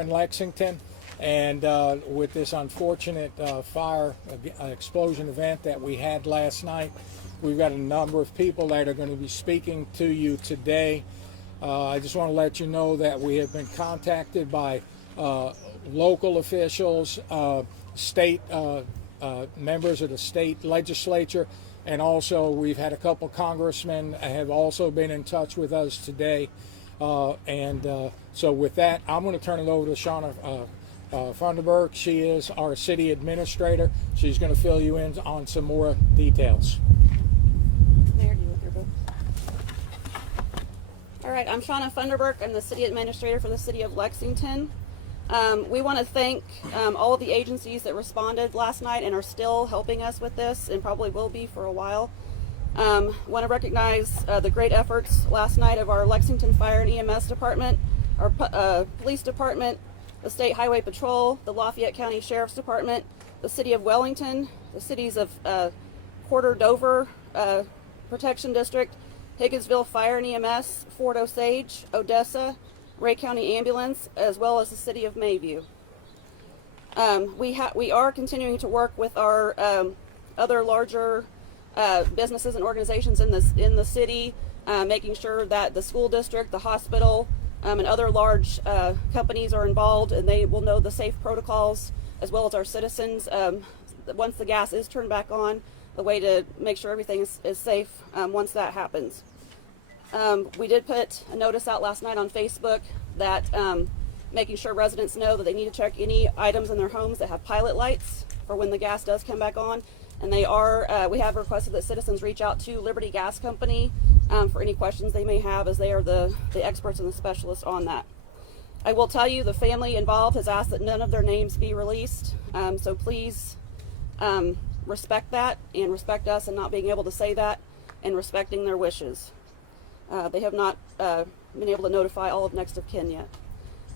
here in Lexington, and with this unfortunate fire explosion event that we had last night, we've got a number of people that are going to be speaking to you today. I just want to let you know that we have been contacted by local officials, state members of the state legislature, and also we've had a couple congressmen have also been in touch with us today. So with that, I'm going to turn it over to Shauna Funderburg. She is our city administrator. She's going to fill you in on some more details. Mayor, do you want your book? All right, I'm Shauna Funderburg. I'm the city administrator for the city of Lexington. We want to thank all of the agencies that responded last night and are still helping us with this, and probably will be for a while. Want to recognize the great efforts last night of our Lexington Fire and EMS Department, our Police Department, the State Highway Patrol, the Lafayette County Sheriff's Department, the City of Wellington, the cities of Porter Dover Protection District, Higginsville Fire and EMS, Fort Osage, Odessa, Ray County Ambulance, as well as the City of Mayview. We are continuing to work with our other larger businesses and organizations in the city, making sure that the school district, the hospital, and other large companies are involved, and they will know the safe protocols, as well as our citizens. Once the gas is turned back on, the way to make sure everything is safe once that happens. We did put a notice out last night on Facebook that making sure residents know that they need to check any items in their homes that have pilot lights for when the gas does come back on. And they are, we have requested that citizens reach out to Liberty Gas Company for any questions they may have, as they are the experts and the specialists on that. I will tell you, the family involved has asked that none of their names be released. So please respect that, and respect us in not being able to say that, and respecting their wishes. They have not been able to notify all of next of kin yet.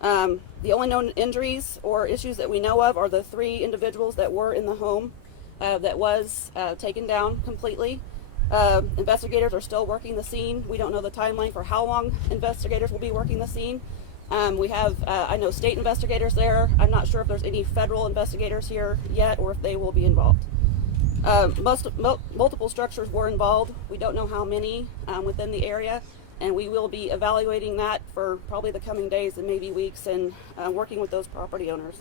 The only known injuries or issues that we know of are the 3 individuals that were in the home that was taken down completely. Investigators are still working the scene. We don't know the timeline for how long investigators will be working the scene. We have, I know, state investigators there. I'm not sure if there's any federal investigators here yet, or if they will be involved. Multiple structures were involved. We don't know how many within the area, and we will be evaluating that for probably the coming days and maybe weeks, and working with those property owners.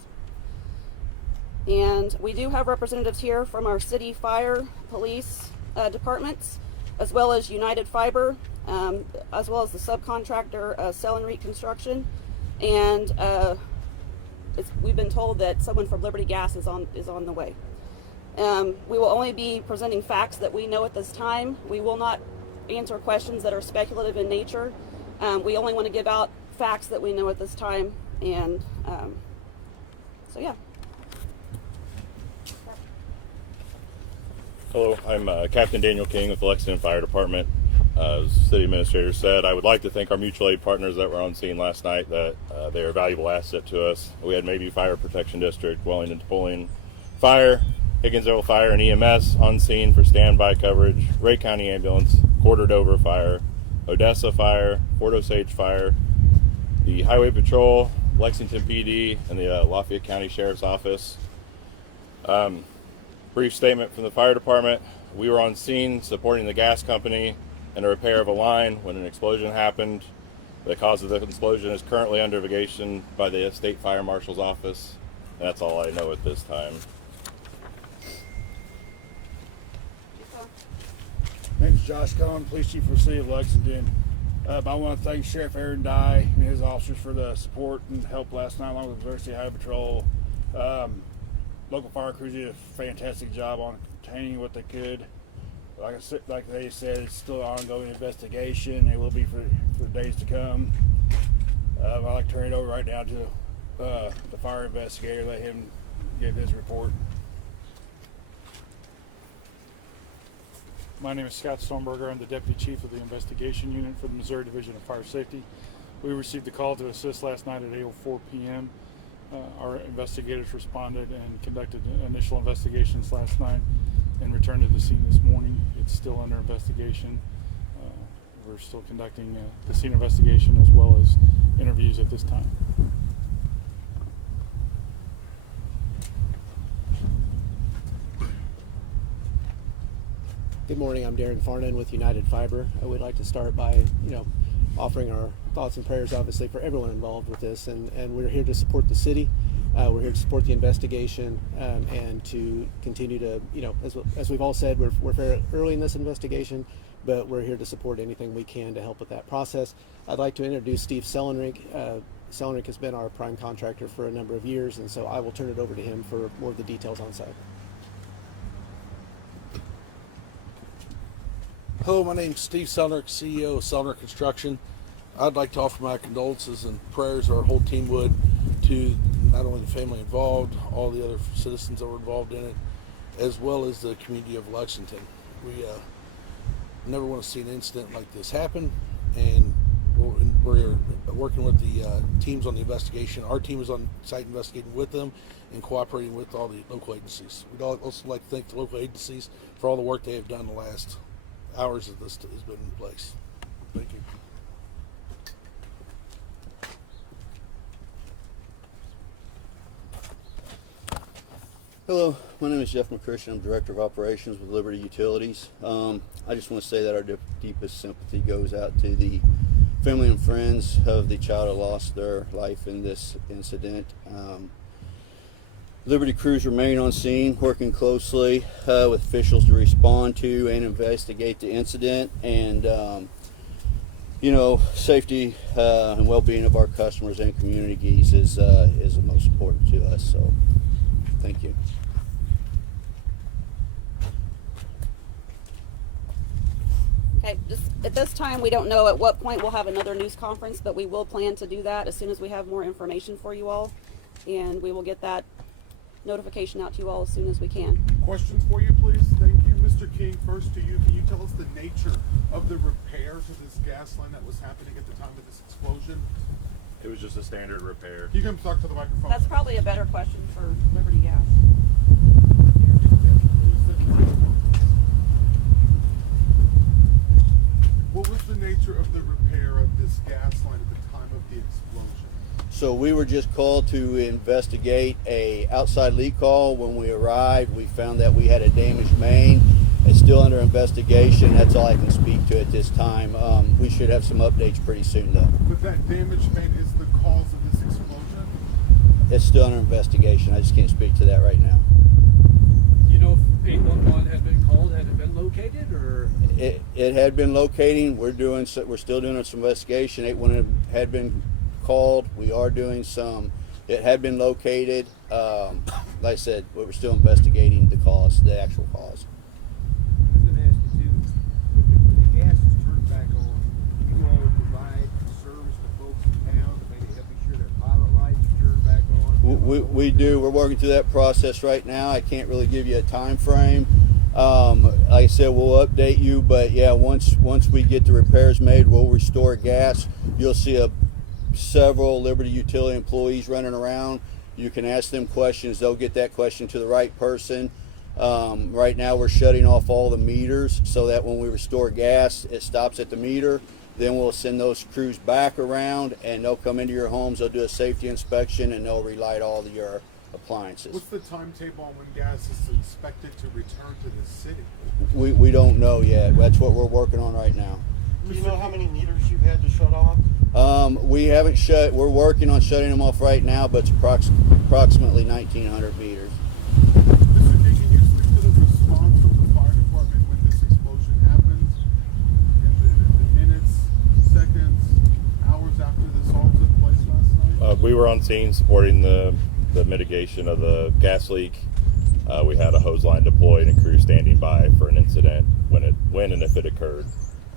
And we do have representatives here from our city fire, police departments, as well as United Fiber, as well as the subcontractor Cell and Reed Construction, and we've been told that someone from Liberty Gas is on the way. We will only be presenting facts that we know at this time. We will not answer questions that are speculative in nature. We only want to give out facts that we know at this time, and so yeah. Hello, I'm Captain Daniel King with the Lexington Fire Department. As City Administrator said, I would like to thank our mutual aid partners that were on scene last night. That they are a valuable asset to us. We had Mayview Fire Protection District, Wellington Napoleon Fire, Higginsville Fire and EMS on scene for standby coverage, Ray County Ambulance, Porter Dover Fire, Odessa Fire, Fort Osage Fire, the Highway Patrol, Lexington PD, and the Lafayette County Sheriff's Office. Brief statement from the fire department. We were on scene supporting the gas company in a repair of a line when an explosion happened. The cause of the explosion is currently under investigation by the State Fire Marshal's office. And that's all I know at this time. My name is Josh Cohen, Police Chief for the City of Lexington. I want to thank Sheriff Aaron Dye and his officers for the support and help last night, along with the Missouri State Highway Patrol. Local fire crews did a fantastic job on containing what they could. Like they said, it's still an ongoing investigation. It will be for days to come. I'd like to turn it over right now to the fire investigator, let him give his report. My name is Scott Stormberger. I'm the Deputy Chief of the Investigation Unit for the Missouri Division of Fire Safety. We received a call to assist last night at 8:04 p.m. Our investigators responded and conducted initial investigations last night and returned to the scene this morning. It's still under investigation. We're still conducting the scene investigation as well as interviews at this time. Good morning. I'm Darren Farnan with United Fiber. I would like to start by, offering our thoughts and prayers, obviously, for everyone involved with this. And we're here to support the city. We're here to support the investigation and to continue to, as we've all said, we're very early in this investigation, but we're here to support anything we can to help with that process. I'd like to introduce Steve Sellenrink. Sellenrink has been our prime contractor for a number of years, and so I will turn it over to him for more of the details on site. Hello, my name's Steve Sellenrink, CEO of Sellenrink Construction. I'd like to offer my condolences and prayers, our whole team would, to not only the family involved, all the other citizens that were involved in it, as well as the community of Lexington. We never want to see an incident like this happen, and we're working with the teams on the investigation. Our team is on site investigating with them and cooperating with all the local agencies. We'd also like to thank the local agencies for all the work they have done the last hours that this has been in place. Thank you. Hello, my name is Jeff McChristian. I'm Director of Operations with Liberty Utilities. I just want to say that our deepest sympathy goes out to the family and friends of the child who lost their life in this incident. Liberty crews remain on scene, working closely with officials to respond to and investigate the incident. And, safety and well-being of our customers and communities is the most important to us. So, thank you. Okay, just at this time, we don't know at what point we'll have another news conference, but we will plan to do that as soon as we have more information for you all, and we will get that notification out to you all as soon as we can. Question for you, please. Thank you. Mr. King, first to you. Can you tell us the nature of the repair to this gas line that was happening at the time of this explosion? It was just a standard repair. You can talk to the microphone. That's probably a better question for Liberty Gas. What was the nature of the repair of this gas line at the time of the explosion? So we were just called to investigate a outside leak call. When we arrived, we found that we had a damaged main. It's still under investigation. That's all I can speak to at this time. We should have some updates pretty soon, though. But that damaged main is the cause of this explosion? It's still under investigation. I just can't speak to that right now. You know if 811 had been called, had it been located, or? It had been locating. We're still doing some investigation. 811 had been called. We are doing some. It had been located. Like I said, we were still investigating the cause, the actual cause. I was going to ask you too, when the gas is turned back on, you all provide service to folks in town to maybe help make sure their pilot lights are turned back on? We do. We're working through that process right now. I can't really give you a time frame. Like I said, we'll update you, but yeah, once we get the repairs made, we'll restore gas. You'll see several Liberty Utility employees running around. You can ask them questions. They'll get that question to the right person. Right now we're shutting off all the meters so that when we restore gas, it stops at the meter. Then we'll send those crews back around and they'll come into your homes. They'll do a safety inspection and they'll relight all your appliances. What's the timetable on when gas is expected to return to the city? We don't know yet. That's what we're working on right now. Do you know how many meters you've had to shut off? We haven't shut. We're working on shutting them off right now, but it's approximately 1,900 meters. Mr. King, can you speak to the response from the fire department when this explosion happened? In the minutes, seconds, hours after this all took place last night? We were on scene supporting the mitigation of the gas leak. We had a hose line deployed and crew standing by for an incident when and if it occurred.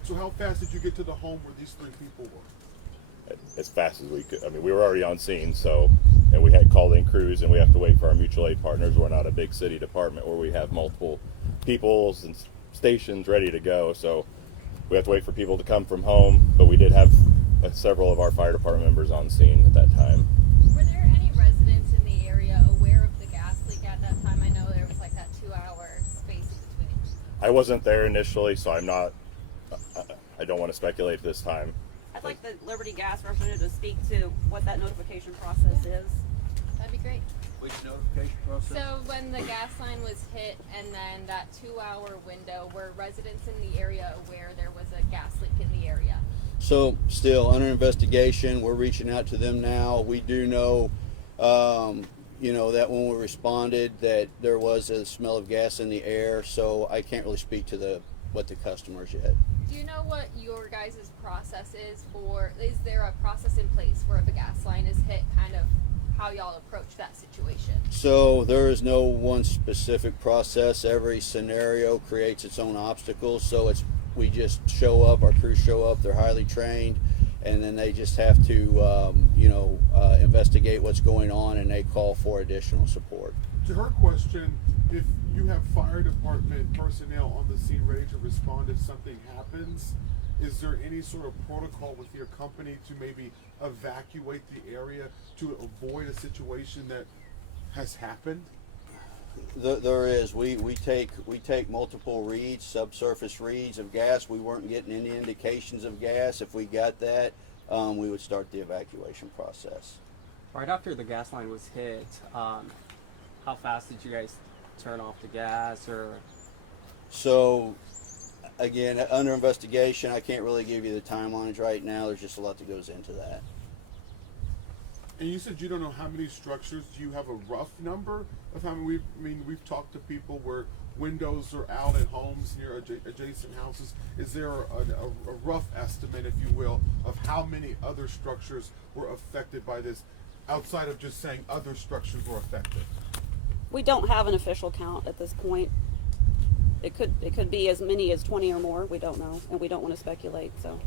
So how fast did you get to the home where these three people were? As fast as we could. I mean, we were already on scene, and we had called in crews, and we have to wait for our mutual aid partners. We're not a big city department where we have multiple peoples and stations ready to go, so we have to wait for people to come from home, but we did have several of our fire department members on scene at that time. Were there any residents in the area aware of the gas leak at that time? I know there was like that 2-hour space in between. I wasn't there initially, so I don't want to speculate this time. I'd like the Liberty Gas representative to speak to what that notification process is. That'd be great. with the notification process? So when the gas line was hit and then that 2-hour window, were residents in the area aware there was a gas leak in the area? So still under investigation. We're reaching out to them now. We do know, that when we responded that there was a smell of gas in the air. So I can't really speak to what the customers yet. Do you know what your guys' process is for, is there a process in place for if a gas line is hit, kind of how y'all approach that situation? So there is no one specific process. Every scenario creates its own obstacles. So we just show up, our crews show up, they're highly trained, and then they just have to, investigate what's going on, and they call for additional support. To her question, if you have fire department personnel on the scene ready to respond if something happens, is there any sort of protocol with your company to maybe evacuate the area to avoid a situation that has happened? There is. We take multiple reads, subsurface reads of gas. We weren't getting any indications of gas. If we got that, we would start the evacuation process. Right after the gas line was hit, how fast did you guys turn off the gas? Or So, again, under investigation, I can't really give you the timelines right now. There's just a lot that goes into that. And you said you don't know how many structures. Do you have a rough number of how many? We've talked to people where windows are out at homes near adjacent houses. Is there a rough estimate, if you will, of how many other structures were affected by this, outside of just saying other structures were affected? We don't have an official count at this point. It could be as many as 20 or more. We don't know, and we don't want to speculate. So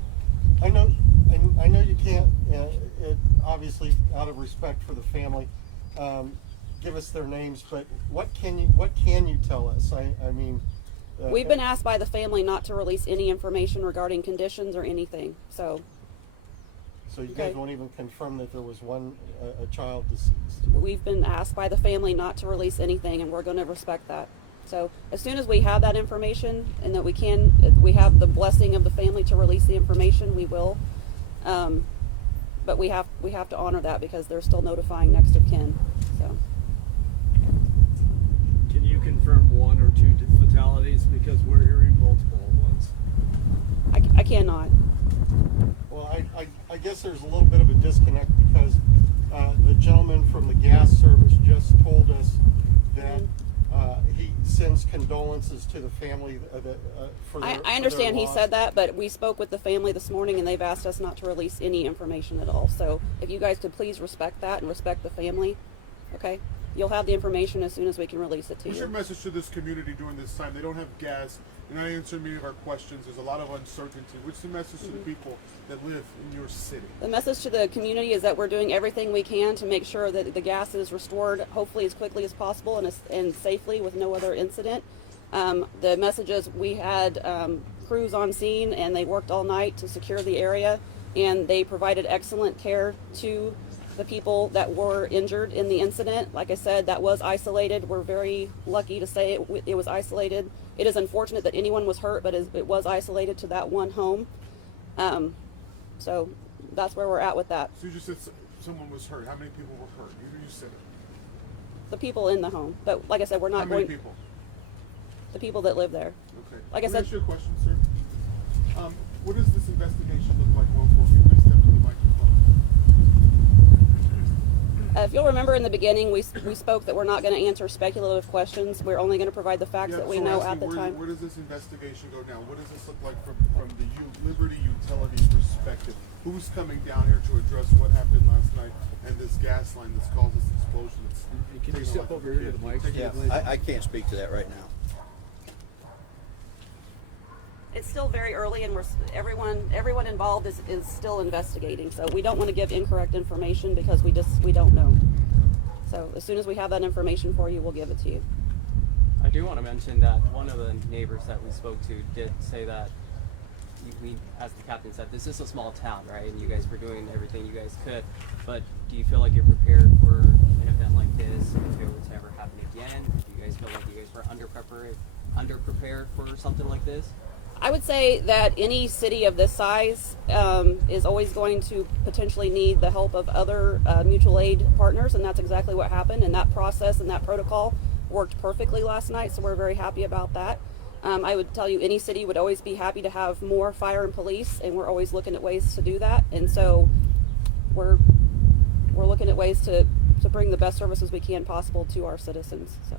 I know you can't. It obviously, out of respect for the family, give us their names. But what can you tell us? we've been asked by the family not to release any information regarding conditions or anything. So you guys won't even confirm that there was a child deceased. we've been asked by the family not to release anything, and we're going to respect that. So as soon as we have that information and that we have the blessing of the family to release the information, we will. But we have to honor that because they're still notifying next of kin. So. Can you confirm one or two fatalities? Because we're hearing multiple ones. I cannot. Well, I guess there's a little bit of a disconnect because the gentleman from the gas service just told us that he sends condolences to the family for their, I understand he loss. said that, but we spoke with the family this morning and they've asked us not to release any information at all. So if you guys could please respect that and respect the family, okay? You'll have the information as soon as we can release it to What's you. your message to this community during this time? They don't have gas. You're not answering many of our questions. There's a lot of uncertainty. What's the message to the people that live in your city? The message to the community is that we're doing everything we can to make sure that the gas is restored, hopefully as quickly as possible and safely with no other incident. The message is we had crews on scene and they worked all night to secure the area, and they provided excellent care to the people that were injured in the incident. Like I said, that was isolated. We're very lucky to say it was isolated. It is unfortunate that anyone was hurt, but it was isolated to that one home. So that's where we're at with that. So you just said someone was hurt. How many people were hurt? You said it. The people in the home. But like I said, we're not How many going. people? The people that live there. Okay. Like I Let me said. ask you a question, sir. What does this investigation look like going forward? Can you please step to the microphone? If you'll remember in the beginning, we spoke that we're not going to answer speculative questions. We're only going to provide the facts that we so know I'm at the asking, time. Where does this investigation go now? What does this look like from the Liberty Utilities perspective? Who's coming down here to address what happened last night and this gas line that's caused this explosion? Can you step over here to the mic? Yeah, I can't speak to that right now. It's still very early, and everyone involved is still investigating. So we don't want to give incorrect information because we don't know. So as soon as we have that information for you, we'll give it to you. I do want to mention that one of the neighbors that we spoke to did say that we, as the captain said, this is a small town, right? And you guys were doing everything you guys could. But do you feel like you're prepared for an event like this if it were to ever happen again? Do you guys feel like you guys were underprepared for something like this? I would say that any city of this size is always going to potentially need the help of other mutual aid partners, and that's exactly what happened. And that process and that protocol worked perfectly last night, so we're very happy about that. I would tell you any city would always be happy to have more fire and police, and we're always looking at ways to do that. And so we're looking at ways to bring the best services we can possible to our citizens. So.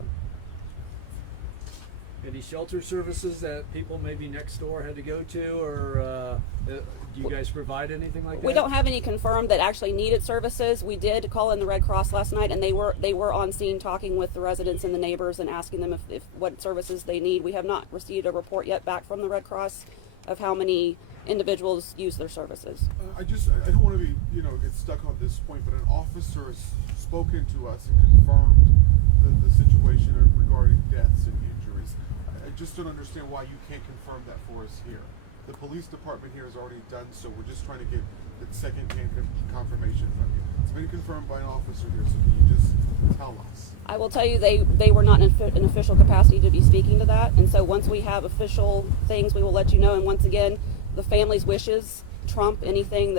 Any shelter services that people maybe next door had to go to, or do you guys provide anything like that? We don't have any confirmed that actually needed services. We did call in the Red Cross last night, and they were on scene talking with the residents and the neighbors and asking them if what services they need. We have not received a report yet back from the Red Cross of how many individuals use their services. I don't want to be, get stuck on this point, but an officer has spoken to us and confirmed the situation regarding deaths and injuries. I just don't understand why you can't confirm that for us here. The police department here has already done so. We're just trying to get the second-hand confirmation from you. It's been confirmed by an officer here, so can you just tell us? I will tell you they were not in an official capacity to be speaking to that, and so once we have official things, we will let you know. And once again, the family's wishes trump anything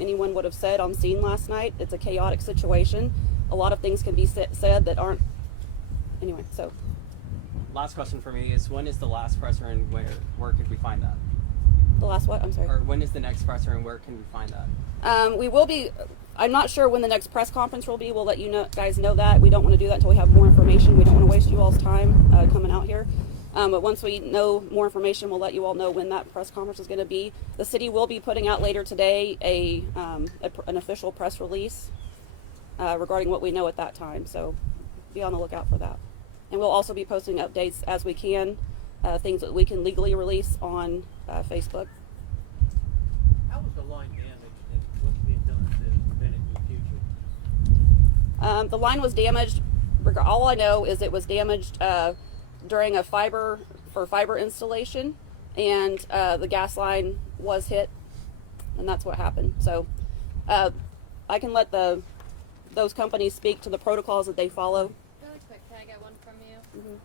anyone would have said on scene last night. It's a chaotic situation. A lot of things can be said that aren't. Anyway, so. Last question for me is, when is the last presser and where could we find that? The last what? I'm sorry. Or when is the next presser and where can we find that? We will be. I'm not sure when the next press conference will be. We'll let you guys know that. We don't want to do that until we have more information. We don't want to waste you all's time coming out here. But once we know more information, we'll let you all know when that press conference is going to be. The city will be putting out later today an official press release regarding what we know at that time. So be on the lookout for that. And we'll also be posting updates as we can, things that we can legally release on Facebook. How was the line damaged, and what's being done to prevent it in the future? The line was damaged. All I know is it was damaged during a fiber installation, and the gas line was hit, and that's what happened. So I can let those companies speak to the protocols that they follow. Really quick, can I get one from you? Mm-hmm.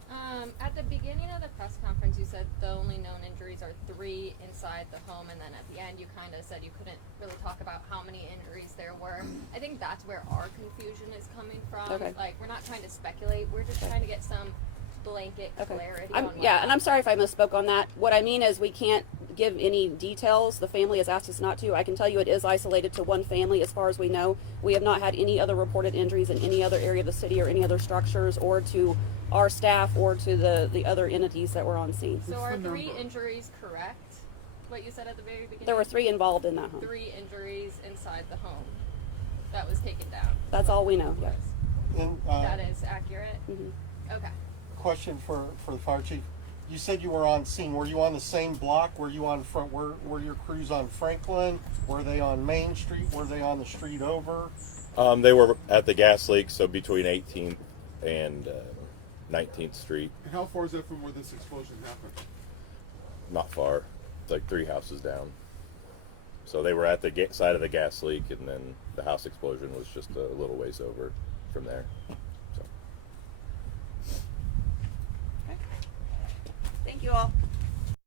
At the beginning of the press conference, you said the only known injuries are 3 inside the home, and then at the end you kind of said you couldn't really talk about how many injuries there were. I think that's where our confusion is coming from. Okay. Like, we're not trying to speculate, we're just trying to get some blanket clarity on what And I'm sorry if I misspoke on that. What I mean is we can't give any details. The family has asked us not to. I can tell you it is isolated to one family as far as we know. We have not had any other reported injuries in any other area of the city or any other structures or to our staff or to the other entities that were on scene. So are 3 injuries correct? What you said at the very beginning? There were 3 involved in that home. 3 injuries inside the home that was taken down. That's all we know, yes. And, That is accurate? Mm-hmm. Okay. question for the fire chief. You said you were on scene. Were you on the same block? Were you on were your crews on Franklin? Were they on Main Street? Were they on the street over? They were at the gas leak, so between 18th and 19th Street. And how far is that from where this explosion happened? Not far. It's like 3 houses down. So they were at the side of the gas leak, and then the house explosion was just a little ways over from there. So. Thank you all.